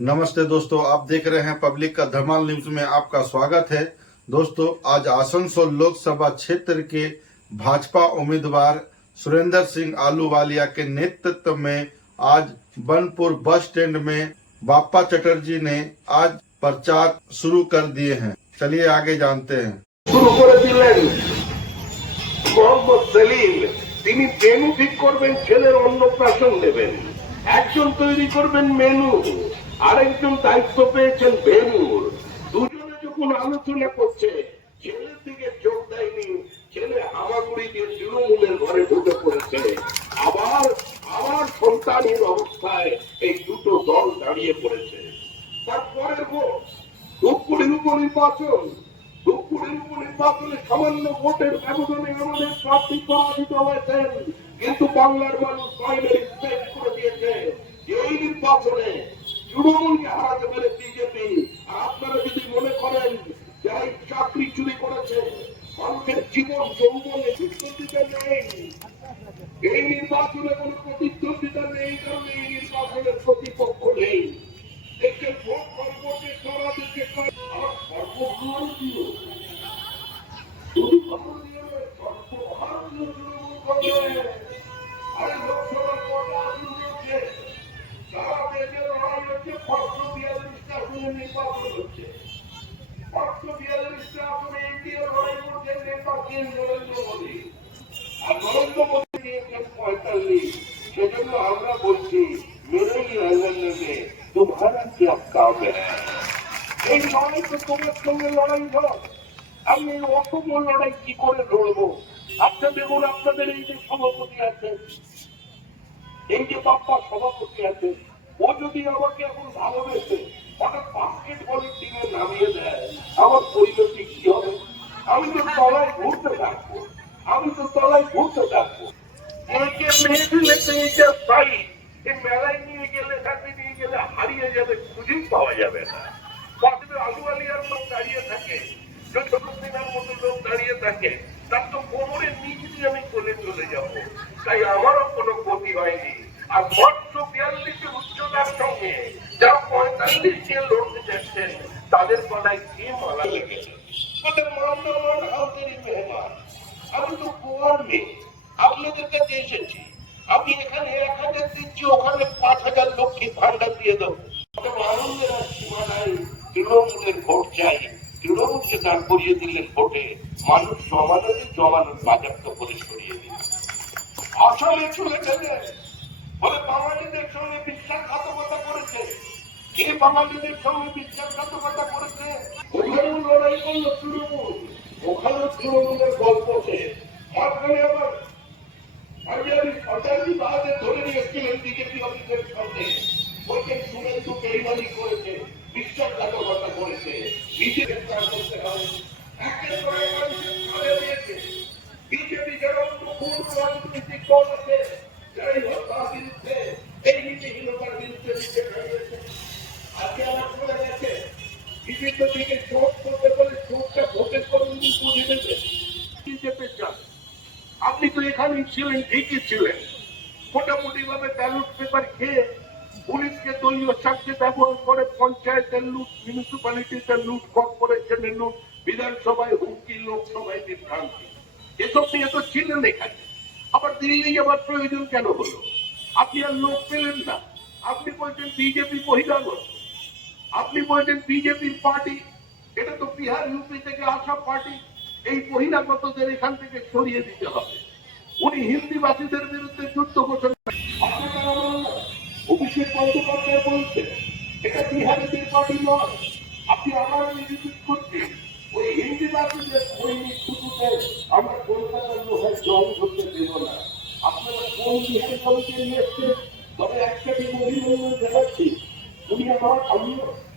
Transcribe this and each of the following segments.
नमस्ते दोस्तों, आप देख रहे हैं पब्लिक का धमाल न्यूज में आपका स्वागत है। दोस्तों, आज आसनसोल लोकसभा क्षेत्र के भाजपा उम्मीदवार सुरेंद्र सिंह आलूवालिया के नेतृत्व में आज बनपुर बस स्टैंड में बाप्पा चटर्जी ने आज प्रचार शुरू कर दिए हैं। चलिए आगे जानते हैं। শুরু করে দিলেন মোহাম্মদ সেলিম। তিনি মেনু ঠিক করবেন, ছেলের অন্নপ্রাশন দেবেন। একজন তৈরি করবেন মেনু, আরেকজন দায়িত্ব পেয়েছেন ভেন্যুর। দুজনে যখন আলোচনা করছে, ছেলের দিকে চোখ দেয়নি। ছেলে হামাগুড়ি দিয়ে তৃণমূলের ঘরে ঢুকে পড়েছে। আবার আবার সন্তানের অবস্থায় এই দুটো দল দাঁড়িয়ে পড়েছে। তারপরের ভোট ধূপগুড়ির উপনির্বাচন। ধূপগুড়ির উপনির্বাচনে সামান্য ভোটের ব্যবধানে আমাদের প্রার্থী পরাজিত হয়েছেন, কিন্তু বাংলার মানুষ ফাইনালি শেষ করে দিয়েছে এই নির্বাচনে তৃণমূলকে হারাতে পেরে বিজেপি। আপনারা যদি মনে করেন যারা চাকরি চুরি করেছে, মানুষের জীবন যৌবনে প্রতিদ্বন্দ্বিতা নেই, এই নির্বাচনে কোন প্রতিদ্বন্দ্বিতা নেই, কারণ এই নির্বাচনের প্রতিপক্ষ নেই। দেখে ভোট সম্পর্কে সারা দেশে আর সর্বভারতীয় শুধু ভারতীয় নয়, সর্বভারতীয় তৃণমূল কংগ্রেস আর লোকসভা কটা আসন হচ্ছে, সারা দেশে লড়াই হচ্ছে। 542টা আসনে নির্বাচন হচ্ছে। 542টা আসনে এনডিএ লড়াই করছেন নেতা নরেন্দ্র মোদী, আর নরেন্দ্র মোদী দিয়েছেন 45। সেজন্য আমরা বলছি মেরে নেবে তোমারা क्या काम है। এই লড়াই তো তোমার সঙ্গে লড়াই হয়, আমি অসম লড়াই কি করে লড়বো? আচ্ছা দেখুন, আপনাদের এই যে সভাপতি আছে, এই যে বাপ্পা সভাপতি আছে, ও যদি আমাকে এখন ভালোবেসে হঠাৎ বাস্কেটবলের টিমে নামিয়ে দেয়, আমার পরিণতি কি হবে? আমি তো তলায় ঘুরতে থাকবো, আমি তো তলায় ঘুরতে থাকবো। এই যে মেয়েগুলোতে এই যে স্থায়ী, এই মেলায় নিয়ে গেলে, তাকে নিয়ে গেলে হারিয়ে যাবে, খুঁজেই পাওয়া যাবে না। আলুওয়ালিয়ার লোক দাঁড়িয়ে থাকে, ছোটদিনের মতো লোক দাঁড়িয়ে থাকে, তার তো কোমরের নিচ দিয়ে আমি চলে যাব। তাই আমারও কোনো ক্ষতি হয়নি। আর 542 উচ্চতার সঙ্গে যারা 45 লড়তে যাচ্ছেন, তাদের গলায় কি মালা লেগেছে? ওদের মামলা আমার হাতেরই মেহমান। আমি তো গোয়ার মেয়ে, আপনাদের কাছে এসেছি। আমি এখানে 1000 দিচ্ছি, ওখানে 5000 লক্ষ্মী ভান্ডার দিয়ে দেবো। আনন্দের আর সীমা নাই। তৃণমূলের ভোট চাই, তৃণমূলকে দাঁড় করিয়ে দিলেন ভোটে, মানুষ জমানোর বাজাপ্ত করে সরিয়ে দিল। আসলে চলে গেলেন বলে বাঙালিদের সঙ্গে বিশ্বাসঘাতকতা করেছে। কে বাঙালিদের সঙ্গে বিশ্বাসঘাতকতা করেছে? ওখানেও লড়াই করলো তৃণমূল, ওখানেও তৃণমূলের গল্প শেষ। মাঝখানে আবার সরকারি বাহাদে ধরে নিয়েছিলেন বিজেপি অফিসের সামনে। ওইখানে শুভেন্দু বেইমানি করেছে, বিশ্বাসঘাতকতা করেছে, নিজে গ্রেফতার করতে হবে। একেবারে মানুষের ছাড়ে দিয়েছে। বিজেপি যারা পূর্ণ রাজনৈতিক দল আছে, যারাই হোক তার বিরুদ্ধে, এই নীতিহীনতার বিরুদ্ধে লিখে দাঁড়িয়েছে। আজকে আমার বলে গেছে, বিভিন্ন দিকে ভোট করতে বলে ভোটটা ভোটের করুন বুঝে দেবে। বিজেপি চান, আপনি তো এখানেই ছিলেন, ঠিকই ছিলেন। মোটামুটি ভাবে ব্যালট পেপার খেয়ে পুলিশকে দলীয় স্বার্থে ব্যবহার করে পঞ্চায়েতের লুট, মিউনিসিপ্যালিটিতে লুট, কর্পোরেশনের লুট, বিধানসভায় হুমকি, লোকসভায় বিভ্রান্তি, এসব নিয়ে তো ছিলেন এখানে। আবার দিল্লি যাবার প্রয়োজন কেন হলো? আপনি আর লোক পেলেন না। আপনি বলছেন বিজেপি বহিরাগত, আপনি বলছেন বিজেপির পার্টি, এটা তো বিহার ইউপি থেকে আসা পার্টি। এই বহিরাগতদের এখান থেকে সরিয়ে দিতে হবে। উনি হিন্দিবাসীদের বিরুদ্ধে যুদ্ধ ঘোষণা। অভিষেক বন্দ্যোপাধ্যায় বলছে এটা বিহারিদের পার্টি নয়। আপনি আমার নিযুক্ত করছেন ওই হিন্দিবাসীদের সৈনিক শুধুতে আমরা কলকাতার লোকের জল ধরতে দেব না। আপনারা কোন বিহার সমিতি নিয়ে এসছেন? তবে একসাথে অভিনন্দন জানাচ্ছি। উনি আমি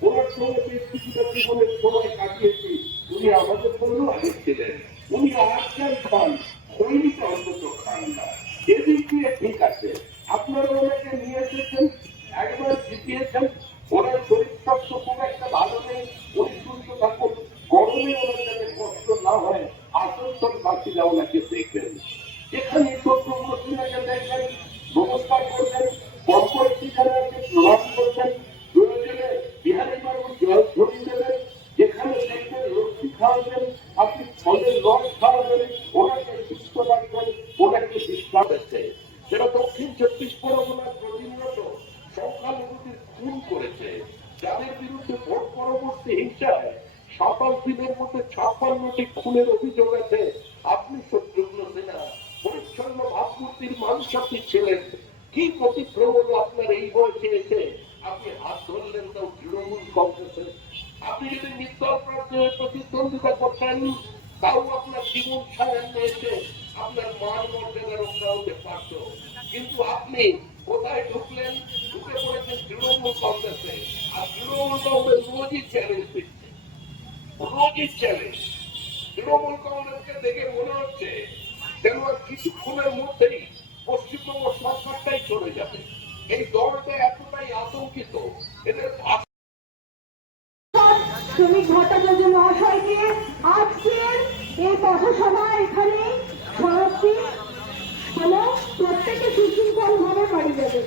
ওনার সঙ্গে বেশ কিছুটা জীবনের সময় কাটিয়েছি। উনি আমাদের জন্য আগে ছিলেন। উনি আজকাল খান, সৈনিক অন্তত খান না। এদিক দিয়ে ঠিক আছে। আপনারা ওনাকে নিয়ে এসেছেন, একবার জিতিয়েছেন। ওনার শরীর স্বাস্থ্য খুব একটা ভালো নেই, উনি সুস্থ থাকুন, গরমে ওনার যাতে কষ্ট না হয়, আসানসোল বাসীরা ওনাকে দেখবেন। এখানে তথ্যকে দেখবেন, নমস্কার করবেন, কর্পোরেট ঠিকানাকে প্রদান করবেন, প্রয়োজনে জল ধরিয়ে দেবেন, যেখানে দেখবেন লক্ষ্মী খাওয়াবেন, আপনি ফলের রস খাওয়াবেন, ওনাকে সুস্থ রাখবেন, ওনাকে বিশ্রাম দিচ্ছে। যেটা দক্ষিণ 24 পরগনার প্রতিনিয়ত সংখ্যালঘুদের খুন করেছে, যাদের বিরুদ্ধে ভোট পরবর্তী হিংসায় 27 দিনের মধ্যে 56টি খুনের অভিযোগ আছে। আপনি শত্রুঘ্ন সিনহা পরিচ্ছন্ন ভাবমূর্তির মানুষ আপনি ছিলেন, কি প্রতিক্রমণ আপনার এই বয়সে এসে আপনি হাত ধরলেন তাও তৃণমূল কংগ্রেসে। আপনি যদি নির্দল প্রতিদ্বন্দ্বিতা করতেন তাও আপনার জীবন সায়ান্নে এসে আপনার মান মর্যাদা রক্ষা হতে পারত, কিন্তু আপনি কোথায় ঢুকলেন? ঢুকে পড়েছেন তৃণমূল কংগ্রেসে। আর তৃণমূল কংগ্রেস রোজই চ্যালেঞ্জ দিচ্ছে, রোজই চ্যালেঞ্জ। তৃণমূল কংগ্রেসকে দেখে মনে হচ্ছে যেন আর কিছুক্ষণের মধ্যেই পশ্চিমবঙ্গ সরকারটাই চলে যাবে। এই দলটা এতটাই আতঙ্কিত, এদের শ্রমিক ভট্টাচার্য মহাশয়কে আজকের এই পথসভা এখানে সমাপ্তি হলো। প্রত্যেকে সুশৃঙ্খল ভাবে বাড়ি যাবে।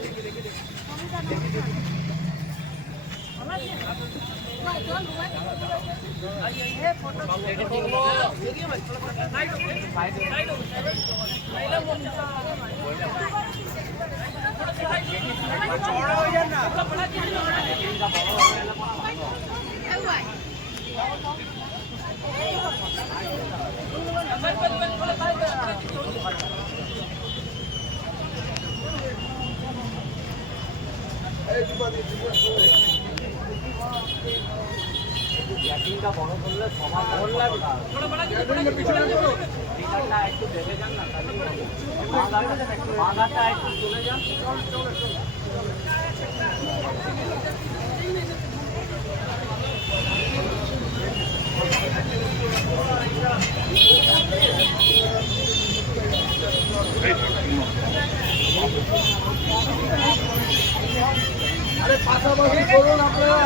ব্যাটিংটা বড় করলে সবার একটু দেখে যান না, বাঁধাটা একটু চলে যান। আরে পাশাপাশি করুন আপনারা।